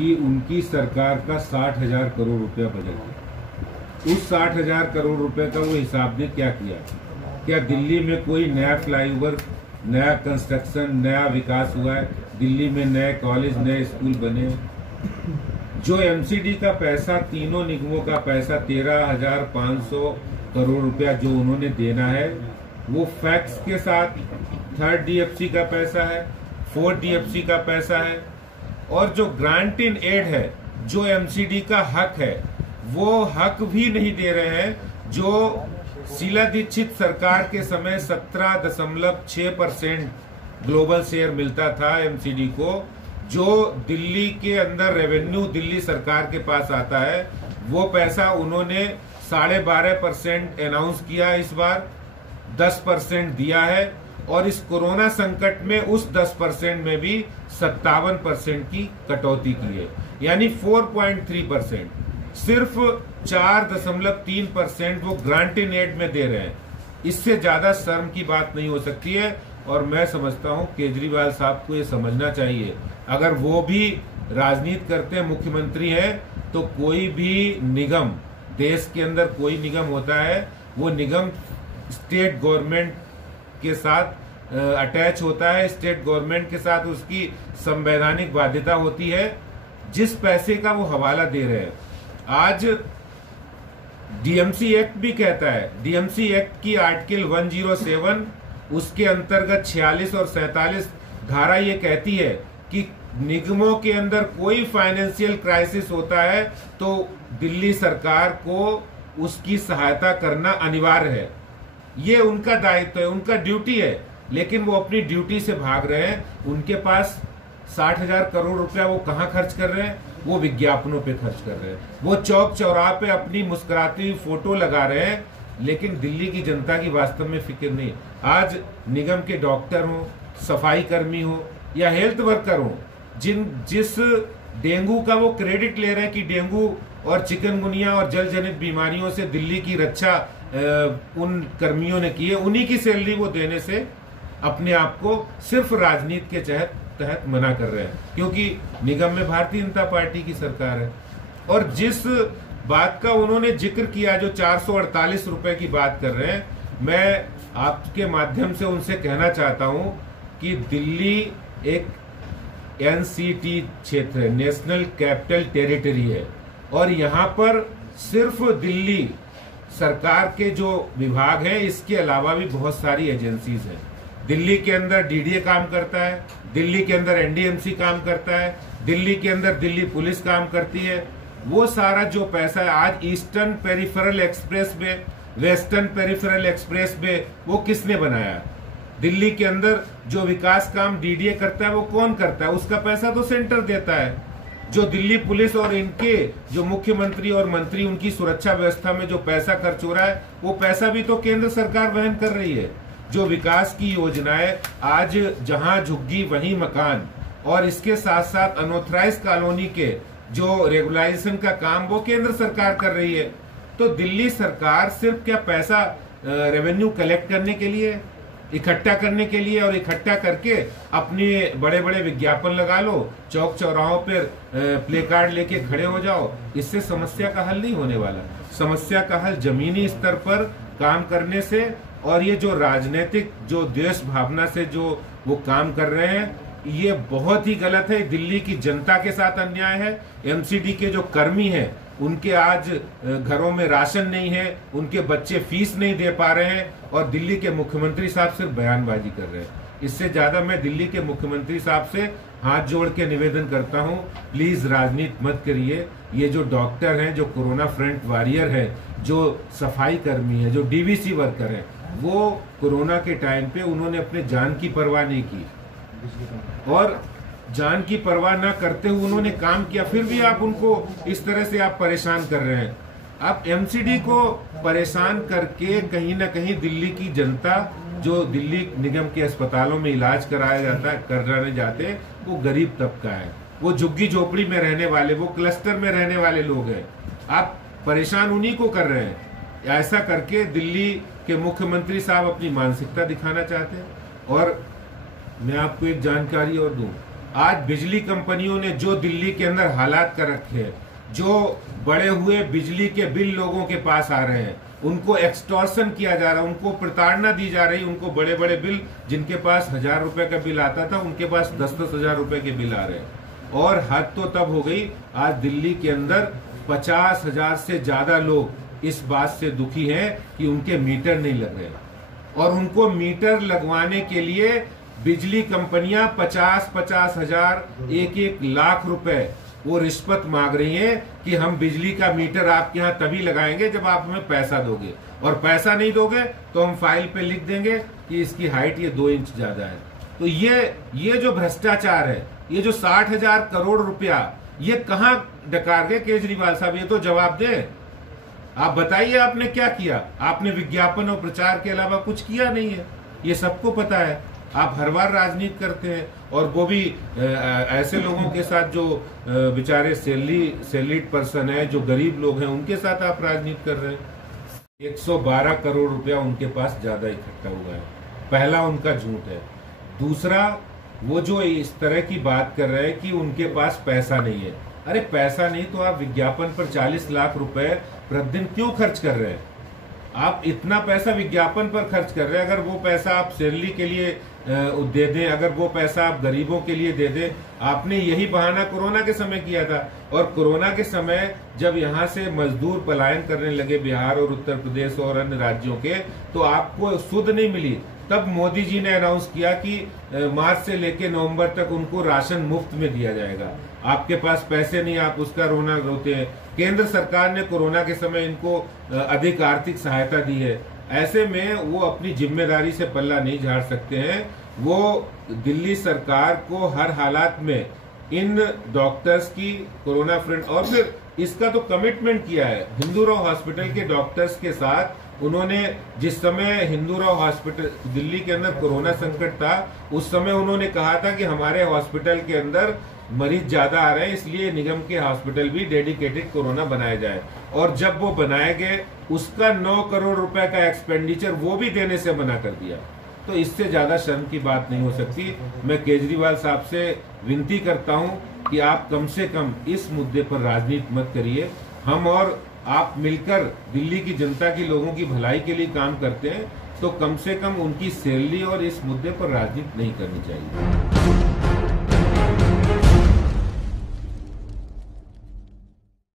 कि उनकी सरकार का 60,000 करोड़ रुपया बजट है। उस 60,000 करोड़ रुपए का वो हिसाब ने क्या किया? क्या दिल्ली में कोई नया फ्लाईओवर, नया कंस्ट्रक्शन, नया विकास हुआ है? दिल्ली में नए कॉलेज, नए स्कूल बने? जो एमसीडी का पैसा, तीनों निगमों का पैसा 13,500 करोड़ रुपया जो उन्होंने देना है, वो फैक्स के साथ 3rd डीएफसी का पैसा है, 4th डीएफसी का पैसा है। और जो ग्रांट इन एड है, जो एमसीडी का हक है, वो हक भी नहीं दे रहे हैं। जो शीला दीक्षित सरकार के समय 17.6% ग्लोबल शेयर मिलता था एमसीडी को, जो दिल्ली के अंदर रेवेन्यू दिल्ली सरकार के पास आता है, वो पैसा उन्होंने 12.5% अनाउंस किया, इस बार 10% दिया है। और इस कोरोना संकट में उस 10% में भी 57% की कटौती की है, यानी 4.3%। सिर्फ 4.3% वो ग्रांट इन एड में दे रहे हैं। इससे ज्यादा शर्म की बात नहीं हो सकती है। और मैं समझता हूं केजरीवाल साहब को ये समझना चाहिए, अगर वो भी राजनीति करते हैं, मुख्यमंत्री हैं, तो कोई भी निगम, देश के अंदर कोई निगम होता है, वो निगम स्टेट गवर्नमेंट के साथ अटैच होता है, स्टेट गवर्नमेंट के साथ उसकी संवैधानिक बाध्यता होती है। जिस पैसे का वो हवाला दे रहे हैं, आज डीएमसी एक्ट भी कहता है, डीएमसी एक्ट की आर्टिकल 107 उसके अंतर्गत 46 और 47 धारा ये कहती है कि निगमों के अंदर कोई फाइनेंशियल क्राइसिस होता है तो दिल्ली सरकार को उसकी सहायता करना अनिवार्य है। ये उनका दायित्व है, उनका ड्यूटी है, लेकिन वो अपनी ड्यूटी से भाग रहे हैं। उनके पास 60,000 करोड़ रुपया वो कहाँ खर्च कर रहे हैं? वो विज्ञापनों पे खर्च कर रहे हैं, वो चौक चौराहे पे अपनी मुस्कुराती हुई फोटो लगा रहे हैं, लेकिन दिल्ली की जनता की वास्तव में फिक्र नहीं। आज निगम के डॉक्टर हो, सफाई कर्मी हो या हेल्थ वर्कर हो, जिस डेंगू का वो क्रेडिट ले रहे हैं कि डेंगू और चिकनगुनिया और जल जनित बीमारियों से दिल्ली की रक्षा उन कर्मियों ने की है, उन्हीं की सैलरी वो देने से अपने आप को सिर्फ राजनीति के तहत मना कर रहे हैं, क्योंकि निगम में भारतीय जनता पार्टी की सरकार है। और जिस बात का उन्होंने जिक्र किया, जो 448 रुपए की बात कर रहे हैं, मैं आपके माध्यम से उनसे कहना चाहता हूं कि दिल्ली एक एनसीटी क्षेत्र है, नेशनल कैपिटल टेरिटरी है, और यहाँ पर सिर्फ दिल्ली सरकार के जो विभाग हैं, इसके अलावा भी बहुत सारी एजेंसीज हैं। दिल्ली के अंदर डीडीए काम करता है, दिल्ली के अंदर एनडीएमसी काम करता है, दिल्ली के अंदर दिल्ली पुलिस काम करती है। वो सारा जो पैसा है, आज eastern peripheral express way, western peripheral express way, वो किसने बनाया? दिल्ली के अंदर जो विकास काम डीडीए करता है, वो कौन करता है? उसका पैसा तो सेंटर देता है। जो दिल्ली पुलिस और इनके जो मुख्यमंत्री और मंत्री, उनकी सुरक्षा व्यवस्था में जो पैसा खर्च हो रहा है, वो पैसा भी तो केंद्र सरकार वहन कर रही है। जो विकास की योजनाएं, आज जहां झुग्गी वहीं मकान, और इसके साथ साथ अनऑथराइज कॉलोनी के जो रेगुलाइजेशन का काम, वो केंद्र सरकार कर रही है। तो दिल्ली सरकार सिर्फ क्या पैसा रेवेन्यू कलेक्ट करने के लिए, इकट्ठा करने के लिए, और इकट्ठा करके अपने बड़े बड़े विज्ञापन लगा लो, चौक चौराहों पर प्ले कार्ड लेके खड़े हो जाओ, इससे समस्या का हल नहीं होने वाला। समस्या का हल जमीनी स्तर पर काम करने से, और ये जो राजनीतिक जो देश भावना से जो वो काम कर रहे हैं, ये बहुत ही गलत है। दिल्ली की जनता के साथ अन्याय है। एमसीडी के जो कर्मी हैं, उनके आज घरों में राशन नहीं है, उनके बच्चे फीस नहीं दे पा रहे हैं, और दिल्ली के मुख्यमंत्री साहब सिर्फ बयानबाजी कर रहे हैं। इससे ज्यादा मैं दिल्ली के मुख्यमंत्री साहब से हाथ जोड़ के निवेदन करता हूं, प्लीज राजनीति मत करिए। ये जो डॉक्टर हैं, जो कोरोना फ्रंट वॉरियर हैं, जो सफाई कर्मी हैं, जो डीवीसी वर्कर हैं, वो कोरोना के टाइम पे उन्होंने अपने जान की परवाह नहीं की, और जान की परवाह न करते हुए उन्होंने काम किया। फिर भी आप उनको इस तरह से आप परेशान कर रहे हैं। आप एमसीडी को परेशान करके कहीं ना कहीं दिल्ली की जनता, जो दिल्ली निगम के अस्पतालों में इलाज कराया जाता है, कराने जाते हैं, वो गरीब तबका है, वो झुग्गी झोपड़ी में रहने वाले, वो क्लस्टर में रहने वाले लोग हैं। आप परेशान उन्हीं को कर रहे हैं। ऐसा करके दिल्ली के मुख्यमंत्री साहब अपनी मानसिकता दिखाना चाहते हैं। और मैं आपको एक जानकारी और दूं, आज बिजली कंपनियों ने जो दिल्ली के अंदर हालात कर रखे हैं, जो बड़े हुए बिजली के बिल लोगों के पास आ रहे हैं, उनको एक्सटॉर्शन किया जा रहा है, उनको प्रताड़ना दी जा रही, उनको बड़े बड़े बिल, जिनके पास 1000 रुपए का बिल आता था उनके पास 10-10 हजार रुपए के बिल आ रहे हैं। और हद तो तब हो गई, आज दिल्ली के अंदर 50,000 से ज्यादा लोग इस बात से दुखी हैं कि उनके मीटर नहीं लग रहे, और उनको मीटर लगवाने के लिए बिजली कंपनियां 50-50 हजार, 1-1 लाख रुपए वो रिश्वत मांग रही हैं कि हम बिजली का मीटर आपके यहाँ तभी लगाएंगे जब आप हमें पैसा दोगे, और पैसा नहीं दोगे तो हम फाइल पे लिख देंगे कि इसकी हाइट ये 2 इंच ज्यादा है। तो ये जो भ्रष्टाचार है, ये जो 60,000 करोड़ रुपया, ये कहाँ डकार गए केजरीवाल साहब? ये तो जवाब दें। आप बताइए आपने क्या किया? आपने विज्ञापन और प्रचार के अलावा कुछ किया नहीं है, ये सबको पता है। आप हर बार राजनीति करते हैं, और वो भी ऐसे लोगों के साथ जो बेचारे सैलरीड पर्सन है, जो गरीब लोग हैं, उनके साथ आप राजनीति कर रहे हैं। 112 करोड़ रुपया उनके पास ज्यादा इकट्ठा हुआ है। पहला उनका झूठ है। दूसरा, वो जो इस तरह की बात कर रहे हैं कि उनके पास पैसा नहीं है। अरे पैसा नहीं तो आप विज्ञापन पर 40 लाख रुपए प्रतिदिन क्यों खर्च कर रहे हैं? आप इतना पैसा विज्ञापन पर खर्च कर रहे हैं, अगर वो पैसा आप सैलरी के लिए दे दें, अगर वो पैसा आप गरीबों के लिए दे दें। आपने यही बहाना कोरोना के समय किया था, और कोरोना के समय जब यहाँ से मजदूर पलायन करने लगे बिहार और उत्तर प्रदेश और अन्य राज्यों के, तो आपको सुध नहीं मिली। तब मोदी जी ने अनाउंस किया कि मार्च से लेकर नवंबर तक उनको राशन मुफ्त में दिया जाएगा। आपके पास पैसे नहीं, आप उसका रोना रोते हैं। केंद्र सरकार ने कोरोना के समय इनको अधिक आर्थिक सहायता दी है। ऐसे में वो अपनी जिम्मेदारी से पल्ला नहीं झाड़ सकते हैं। वो दिल्ली सरकार को हर हालात में इन डॉक्टर्स की कोरोना फ्रंट, और फिर इसका तो कमिटमेंट किया है हिंदूराव हॉस्पिटल के डॉक्टर्स के साथ। उन्होंने जिस समय हिंदूराव हॉस्पिटल दिल्ली के अंदर कोरोना संकट था, उस समय उन्होंने कहा था कि हमारे हॉस्पिटल के अंदर मरीज ज्यादा आ रहे हैं, इसलिए निगम के हॉस्पिटल भी डेडिकेटेड कोरोना बनाए जाए। और जब वो बनाए गए, उसका 9 करोड़ रुपए का एक्सपेंडिचर वो भी देने से मना कर दिया। तो इससे ज्यादा शर्म की बात नहीं हो सकती। मैं केजरीवाल साहब से विनती करता हूं कि आप कम से कम इस मुद्दे पर राजनीति मत करिए। हम और आप मिलकर दिल्ली की जनता की, लोगों की भलाई के लिए काम करते हैं, तो कम से कम उनकी सैलरी और इस मुद्दे पर राजनीति नहीं करनी चाहिए।